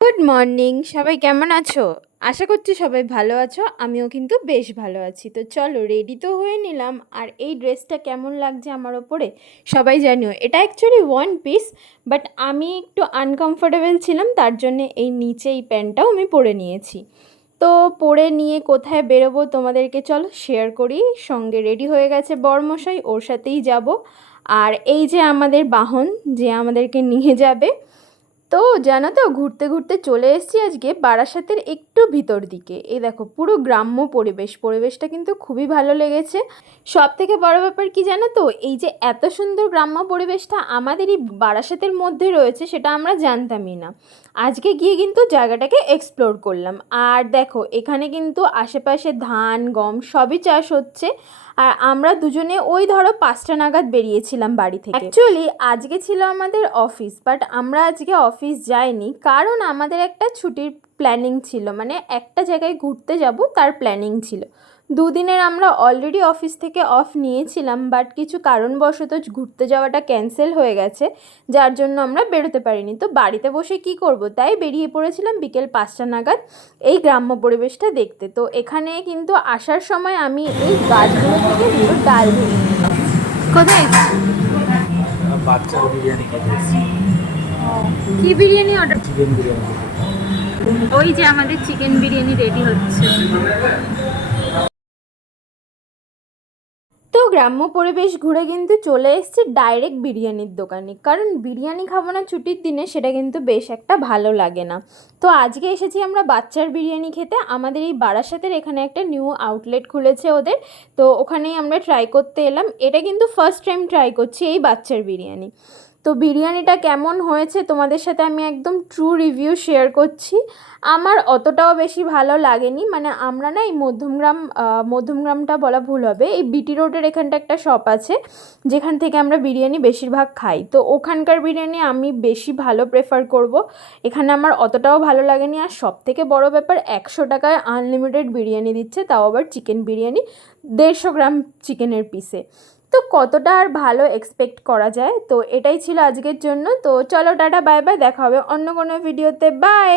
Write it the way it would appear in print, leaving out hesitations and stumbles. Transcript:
Good morning, সবাই কেমন আছো? আশা করছি সবাই ভালো আছো। আমিও কিন্তু বেশ ভালো আছি। তো চলো, রেডি তো হয়ে নিলাম। আর এই ড্রেসটা কেমন লাগছে আমার ওপরে সবাই জানিও। এটা অ্যাকচুয়ালি ওয়ান পিস, বাট আমি একটু আনকমফোর্টেবল ছিলাম, তার জন্যে এই নিচে এই প্যান্টটাও আমি পরে নিয়েছি। তো পরে নিয়ে কোথায় বেরোবো তোমাদেরকে চলো শেয়ার করি। সঙ্গে রেডি হয়ে গেছে বরমশাই, ওর সাথেই যাব। আর এই যে আমাদের বাহন, যে আমাদেরকে নিয়ে যাবে। তো জানো তো, ঘুরতে ঘুরতে চলে এসেছি আজকে বারাসাতের একটু ভিতর দিকে। এই দেখো, পুরো গ্রাম্য পরিবেশটা কিন্তু খুবই ভালো লেগেছে। সব থেকে বড় ব্যাপার কি জানো তো, এই যে এত সুন্দর গ্রাম্য পরিবেশটা আমাদেরই বারাসাতের মধ্যে রয়েছে, সেটা আমরা জানতামই না। আজকে গিয়ে কিন্তু জায়গাটাকে এক্সপ্লোর করলাম। আর দেখো, এখানে কিন্তু আশেপাশে ধান গম সবই চাষ হচ্ছে। আর আমরা দুজনে ওই ধরো 5টা নাগাদ বেরিয়েছিলাম বাড়ি থেকে। অ্যাকচুয়ালি আজকে ছিল আমাদের অফিস, বাট আমরা আজকে অফিস যাইনি, কারণ আমাদের একটা ছুটির প্ল্যানিং ছিল, মানে একটা জায়গায় ঘুরতে যাব তার প্ল্যানিং ছিল। দুদিনের আমরা অলরেডি অফিস থেকে অফ নিয়েছিলাম, বাট কিছু কারণবশত ঘুরতে যাওয়াটা ক্যান্সেল হয়ে গেছে, যার জন্য আমরা বেরোতে পারিনি। তো বাড়িতে বসে কি করব, তাই বেরিয়ে পড়েছিলাম বিকেল 5টা নাগাদ এই গ্রাম্য পরিবেশটা দেখতে। তো এখানে কিন্তু আসার সময় আমি এই গাছগুলো থেকে দুটো ডাল ভেঙে নিলাম। কোথায় বাচ্চার বিরিয়ানি খেতে এসেছি। কি বিরিয়ানি অর্ডার? চিকেন বিরিয়ানি। ওই যে আমাদের চিকেন বিরিয়ানি রেডি হচ্ছে। তো গ্রাম্য পরিবেশ ঘুরে কিন্তু চলে এসেছি ডাইরেক্ট বিরিয়ানির দোকানে, কারণ বিরিয়ানি খাবো না ছুটির দিনে, সেটা কিন্তু বেশ একটা ভালো লাগে না। তো আজকে এসেছি আমরা বাচ্চার বিরিয়ানি খেতে। আমাদের এই বারাসাতের এখানে একটা নিউ আউটলেট খুলেছে ওদের, তো ওখানেই আমরা ট্রাই করতে এলাম। এটা কিন্তু ফার্স্ট টাইম ট্রাই করছি এই বাচ্চার বিরিয়ানি। তো বিরিয়ানিটা কেমন হয়েছে তোমাদের সাথে আমি একদম ট্রু রিভিউ শেয়ার করছি। আমার অতটাও বেশি ভালো লাগেনি, মানে আমরা না এই মধ্যমগ্রামটা বলা ভুল হবে, এই বিটি রোডের এখানটা একটা শপ আছে যেখান থেকে আমরা বিরিয়ানি বেশিরভাগ খাই। তো ওখানকার বিরিয়ানি আমি বেশি ভালো প্রেফার করব। এখানে আমার অতটাও ভালো লাগেনি। আর সব থেকে বড় ব্যাপার, 100 টাকায় আনলিমিটেড বিরিয়ানি দিচ্ছে, তাও আবার চিকেন বিরিয়ানি, 150 গ্রাম চিকেনের পিসে। তো কতটা আর ভালো এক্সপেক্ট করা যায়। তো এটাই ছিল আজকের জন্য। তো চলো, টাটা বাই বাই, দেখা হবে অন্য কোনো ভিডিওতে। বাই।